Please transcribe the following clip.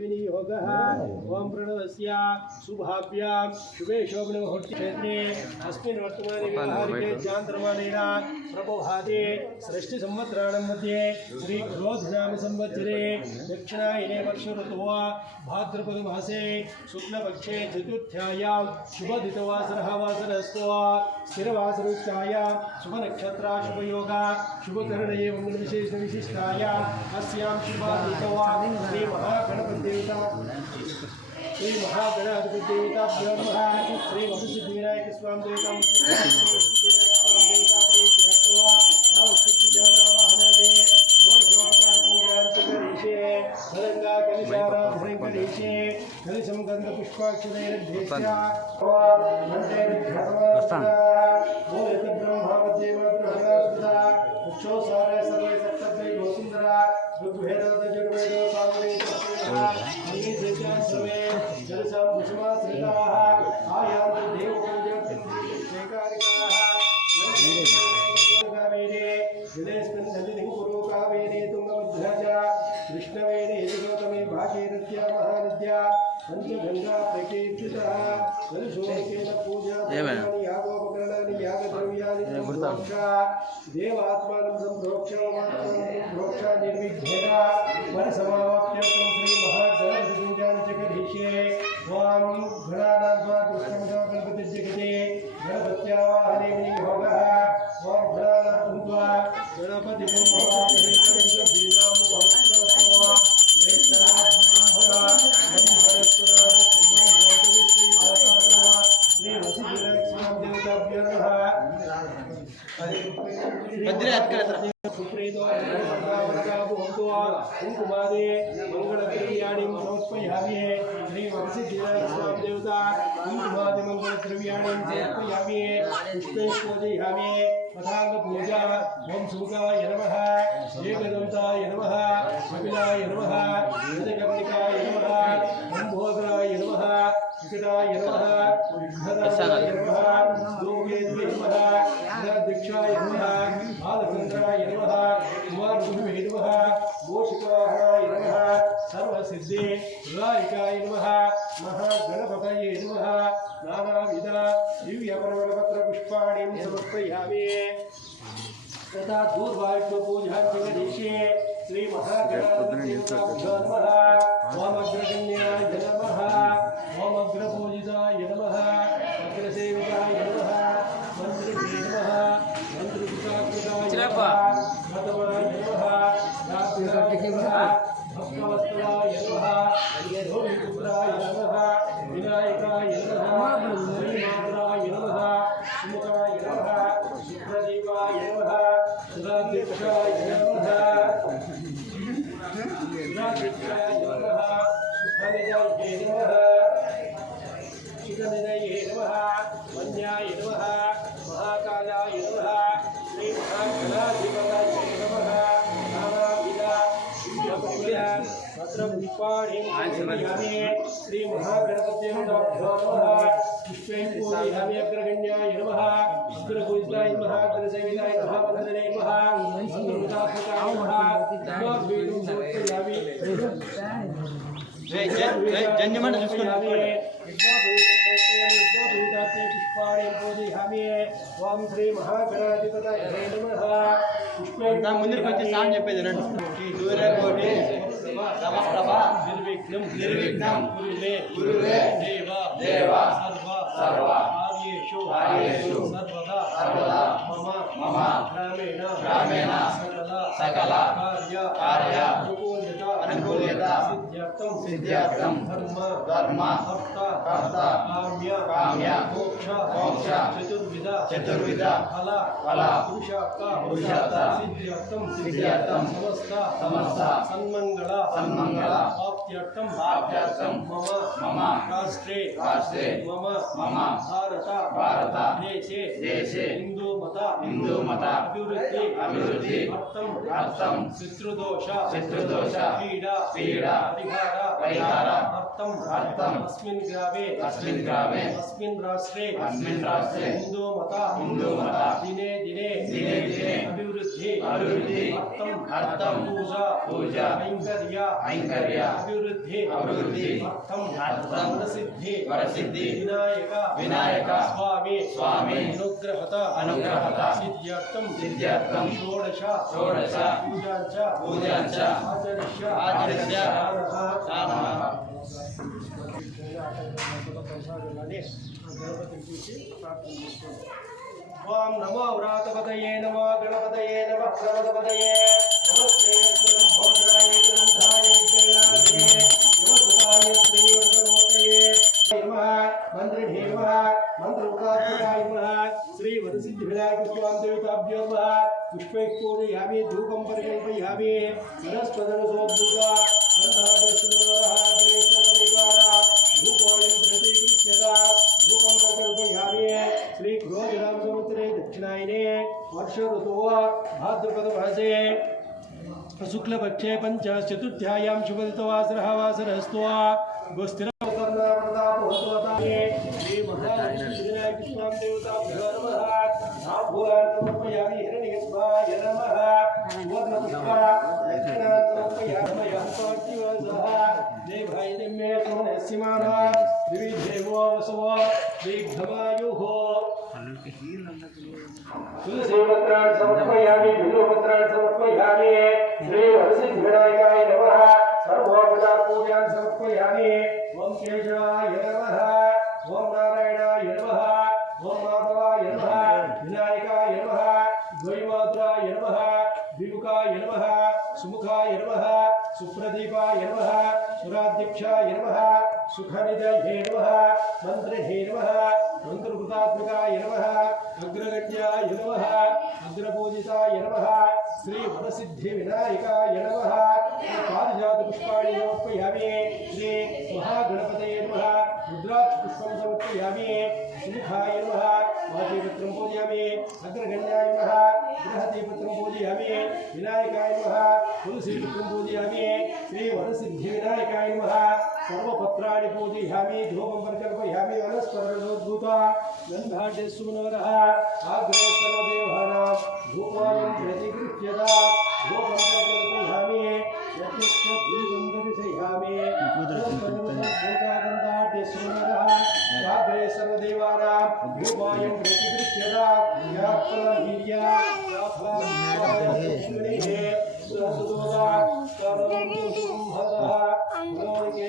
विनियोगः ओम प्रणवस्य शुभाभ्यां शुभे शोभने मुहूर्तक्षेत्रे अस्मिन् वर्तमाने व्यवहारिके चान्द्रमानेन प्रभोभाते षष्ठी संवत्सराणां मध्ये श्री क्रोधनाम संवत्सरे दक्षिणायने वर्ष ऋतुः भाद्रपदमासे शुक्लपक्षे चतुर्थ्यायां शुभदितवासरः वासरस्तु स्थिरवासरुष्टायां शुभनक्षत्रा शुभयोगा शुभकरणये मंगलविशेषविशिष्टाय अस्यां शुभादितवा श्री महागणपतिदेवता श्री महागणाधिपतिदेवताभ्यो नमः श्री वसुसिद्धिविनायक स्वामी देवता प्रीत्यर्थवा नवसिद्धिजानावाहनदे शोभोपचार पूजां करिष्ये धरंगा कलिशाराधनं करिष्ये कलिशं गन्धपुष्पाक्षदैर्भ्यस्य ब्रह्मावदेव ब्रह्मणस्पदा उक्षोसारे सर्वे सप्तद्वै गोसुन्दरा ऋग्वेदो यजुर्वेदो सामवेदो अग्निसेचा सर्वे जलसां कुसुमाश्रिताः आयान्तु देवपूजाकारिकाः कावेरे जलेस्मिन् नलिनीं कुरु कावेरे तुङ्गभद्रा कृष्णवेणे यजुगौतमे भागीरथ्या महानद्या पंचगंगा प्रकीर्तिता कलशोकेन पूजा यागोपकरणानि यागद्रव्यानि संप्रोक्षा देवात्मानं संप्रोक्षा निर्विघ्नेन वरसमावाप्त्यर्थं श्री महागणपतिपूजां च करिष्ये ओम गणानां कृष्णं गणपतिर्जगते गणपत्यावाहने विनियोगः ओम गणानां गणपतिं मंगलद्रव्याणि समर्पयामि श्री वंशीदेवता मंगलद्रव्याणि समर्पयामि पुष्पैश्वर्यामि पदांग पूजा ओम सुमुखाय नमः एकदन्ताय नमः कपिलाय नमः गजकर्णिकाय नमः लंबोदराय नमः विकटाय नमः विघ्नराय नमः योगेन्द्रे नमः दीक्षाय नमः बालचन्द्राय नमः कुमारगुरुवे नमः मोषिकाय नमः सर्वसिद्धे विनायकाय नमः महागणपतये नमः नानाविध दिव्यपर्वतपत्र पुष्पाणि समर्पयामि तथा दूर्वायुपूजां करिष्ये श्री महागणाधिपतिभ्यो नमः ओम अग्रगण्याय नमः ओम अग्रपूजिताय नमः अग्रसेविताय नमः मंत्रिभ्ये नमः मंत्रपुष्पाकृताय नमः भगवाय नमः भक्तवत्सलाय नमः यधोपुत्राय नमः विनायकाय नमः श्रीमात्राय नमः सुमुखाय नमः सुप्रदीपाय नमः सुरादीक्षाय नमः सुरादीक्षाय नमः सुखनिधये नमः सुखनिधये नमः वन्याय नमः महाकालाय नमः श्री महागणाधिपतये नमः नानाविध भद्रपुष्पाणि समर्पयामि श्री महागणपतये नमः पुष्पैर्पूजयामि अग्रगण्याय नमः अग्रपूजिताय नमः अग्रसेविताय नमः वन्दने नमः मंत्रपुष्पाय नमः नमोद्वेदं समर्पयामि जन्यमन చూసుకోండి पुष्पाणि पूजयामि ओम श्री महागणाधिपतये नमः पुष्पैर्ना ముందుకు వచ్చి సాయం చెప్పేది రండి ఈ దూరకోటి సమస్తవ నిర్విఘ్నం గురువే దేవ సర్వ కార్యేషు సర్వదా మమ గ్రామేణ సకల కార్య అనుకూల్యత సిద్ధ్యర్థం ధర్మ కర్త కామ్య మోక్ష చతుర్విధ ఫల పురుషార్థ సిద్ధ్యర్థం సమస్త సన్మంగళ ప్రాప్త్యర్థం మమ రాష్ట్రే మమ భారత దేశే హిందూ మత అభివృద్ధి అర్థం శత్రుదోష పీడ పరిహార अर्थम अस्मिन् ग्रामे अस्मिन् राष्ट्रे हिंदू मता दिने दिने अभिवृद्धि अर्थम पूजा ऐंकर्य अभिवृद्धि अर्थम वरसिद्धि विनायक स्वामी अनुग्रहत सिद्ध्यर्थम षोडश पूजांच आचरिष्य ओम नमो व्रातपतये नमो गणपतये नमः प्रमदपतये नमस्ते भोजराय ग्रंथाय विद्यानाथये नमस्ताय श्रीवर्धनोतये नमः मंत्रिणे नमः मंत्रमुखात्मकाय नमः श्री वरसिद्धिविनायक स्वामी देवताभ्यो नमः पुष्पैः पूजयामि धूपं परिकल्पयामि सरस्वतनसोद्भूता गन्धाभस्मनोरः अग्रे सर्वदेवानां धूपोऽयं प्रतिगृह्यता धूपं परिकल्पयामि श्री क्रोधनाम समुद्रे दक्षिणायने वर्ष ऋतुः भाद्रपदमासे शुक्लपक्षे पंचचतुर्थ्यायां शुभदितवासरः वासरस्तु गोस्थिर श्री महाविनायक स्वामी देवताभ्यो नमः आभूषान् समर्पयामि हिरण्यगर्भाय नमः सुवर्णपुष्पा दक्षिणां समर्पयामि हस्तवज्रवसः देवाय निम्ने सोमनस्यमानः द्विविधेवो वसवो दीर्घमायुः तुलसीपत्रान् समर्पयामि बिल्वपत्रान् समर्पयामि श्री वरसिद्धिविनायकाय नमः सर्वोपचारपूजान् समर्पयामि ओम केशवाय नमः ओम नारायणाय नमः ओम माधवाय नमः विनायकाय नमः द्वैमात्राय नमः द्विमुखाय नमः सुमुखाय नमः सुप्रदीपाय नमः सुराध्यक्षाय नमः सुखनिधये नमः मंत्रिणे नमः मंत्रकृतात्मकाय नमः अग्रगण्याय नमः अग्रपूजिताय नमः श्री वरसिद्धिविनायकाय नमः पारिजात पुष्पाणि समर्पयामि श्री महागणपतये नमः रुद्राक्ष पुष्पं समर्पयामि सुमुखाय नमः वाचीपत्रं पूजयामि अग्रगण्याय नमः बृहतीपत्रं पूजयामि विनायकाय नमः तुलसीपत्रं पूजयामि श्री वरसिद्धिविनायकाय नमः सर्वपत्राणि पूजयामि धूपं परिकल्पयामि वनस्पतिर्नोद्भूता गन्धाढ्यस्सुमनोरः आग्रे सर्वदेवानां धूपायं प्रतिगृह्यता धूपं परिकल्पयामि यत्क्षदीपं दर्शयामि गन्धाढ्यस्सुमनोरः आग्रे सर्वदेवानां धूपायं प्रतिगृह्यता याफलवीर्या याफलवीर्ये सुदोदा करोतु शुभदः लोके